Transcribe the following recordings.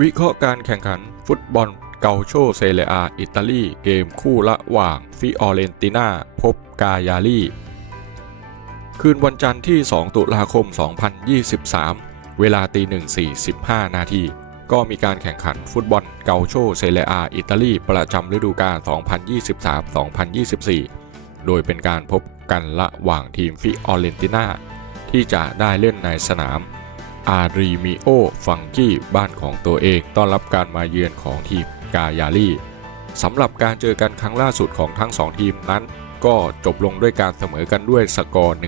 วิเคราะห์การแข่งขันฟุตบอลเกาโชเซเรียอาอิตาลีเกมคู่ระหว่างฟิออเรนติน่าพบกายาลีคืนวันจันทร์ที่ 2 ตุลาคม 2023 เวลาตี1.45 นาที ก็มีการแข่งขันฟุตบอลเกาโชเซเรียอาอิตาลีประจำฤดูกาล 2023-2024 โดยเป็นการพบกันระหว่างทีมฟิออเรนติน่าที่จะได้เล่นในสนาม อารีมิโอฟังกี้บ้านของตัวเองต้อนรับการมาเยือนของทีมกายาลีสำหรับการเจอกันครั้งล่าสุดของทั้ง 2 ทีมนั้น ก็จบลงด้วยการเสมอกันด้วยสกอร์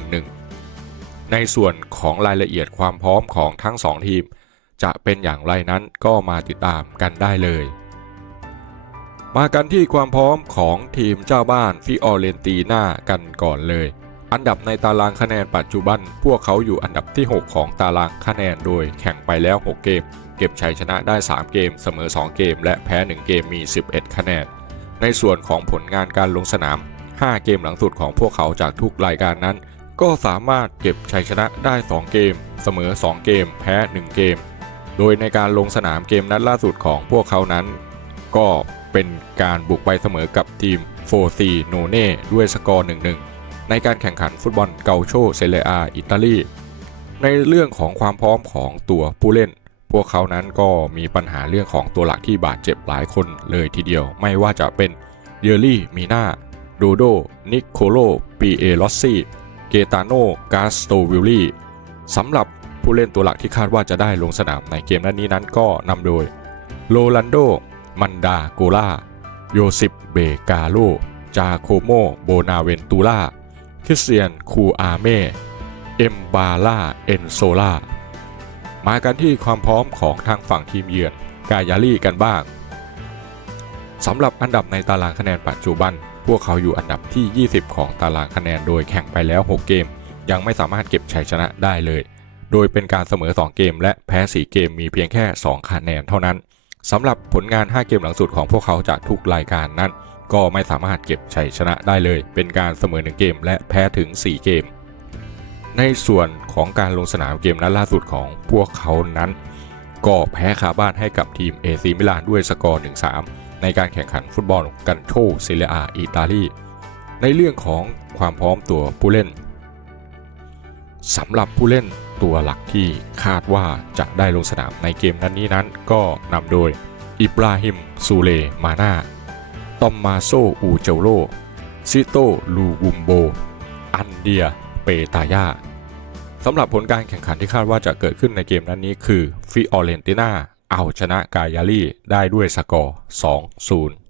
1-1 ในส่วนของรายละเอียดความพร้อมของทั้ง 2 ทีม จะเป็นอย่างไรนั้นก็มาติดตามกันได้เลย มากันที่ความพร้อมของทีมเจ้าบ้านฟิออเรนติน่ากันก่อนเลย อันดับในตารางคะแนนปัจจุบัน พวกเขาอยู่อันดับที่ 6 ของตารางคะแนนโดยแข่งไปแล้ว 6 เกม เก็บชัยชนะได้ 3 เกม เสมอ 2 เกม และแพ้ 1 เกมมี 11 คะแนน ในส่วนของผลงานการลงสนาม 5 เกมหลังสุดของพวกเขาจากทุกรายการนั้น ก็สามารถเก็บชัยชนะได้ 2 เกม เสมอ 2 เกม แพ้ 1 เกม โดยในการลงสนามเกมนัดล่าสุดของพวกเขานั้น ก็เป็นการบุกไปเสมอกับทีมโฟซีโนเน่ด้วยสกอร์ 1-1 ในการแข่งขันฟุตบอลเกาโชเซเรียอาอิตาลี ในเรื่องของความพร้อมของตัวผู้เล่น พวกเขานั้นก็มีปัญหาเรื่องของตัวหลักที่บาดเจ็บหลายคนเลยทีเดียว ไม่ว่าจะเป็นเยอรี่มีนาโดโด นิโคโลปีเอลอสซี่ เกตาโนกาสโตวิลลี่สำหรับผู้เล่นตัวหลักที่คาดว่าจะได้ลงสนามในเกมนัดนี้นั้นก็นำโดยโรลันโด มันดาโกลาโยซิป เบกาโล จาโคโม โบนาเวนตูล่า คริสเตียน คูอาเม่ เอ็มบาล่า เอนโซล่า มากันที่ความพร้อมของทางฝั่งทีมเยือน กายาลีกันบ้าง สำหรับอันดับในตารางคะแนนปัจจุบัน พวกเขาอยู่อันดับที่ 20 ของตารางคะแนนโดยแข่งไปแล้ว 6 เกม ยังไม่สามารถเก็บชัยชนะได้เลย โดยเป็นการเสมอ 2 เกม และแพ้ 4 เกมมีเพียงแค่ 2 คะแนนเท่านั้นสำหรับผลงาน 5 เกมหลังสุดของพวกเขาจากทุกรายการนั้น ก็ไม่สามารถเก็บชัยชนะได้เลย เป็นการเสมอ1เกม และแพ้ถึง 4 เกม ในส่วนของการลงสนามเกมนัดล่าสุดของพวกเขานั้น ก็แพ้คาบ้านให้กับทีมเอซีมิลานด้วยสกอร์ 1-3 ในการแข่งขันฟุตบอลกันโชเซเรียอาอิตาลีในเรื่องของความพร้อมตัวผู้เล่นสำหรับผู้เล่นตัวหลักที่คาดว่าจะได้ลงสนามในเกมนั้นนี้นั้นก็นำโดยอิบราฮิมซูเลมานา ตอมมาโซอูเจโรซิโตลูกุมโบ อันเดีย เปตายาสำหรับผลการแข่งขันที่คาดว่าจะเกิดขึ้นในเกมนั้นนี้คือฟิออเรนติน่าเอาชนะกายาลีได้ด้วยสกอร์ 2-0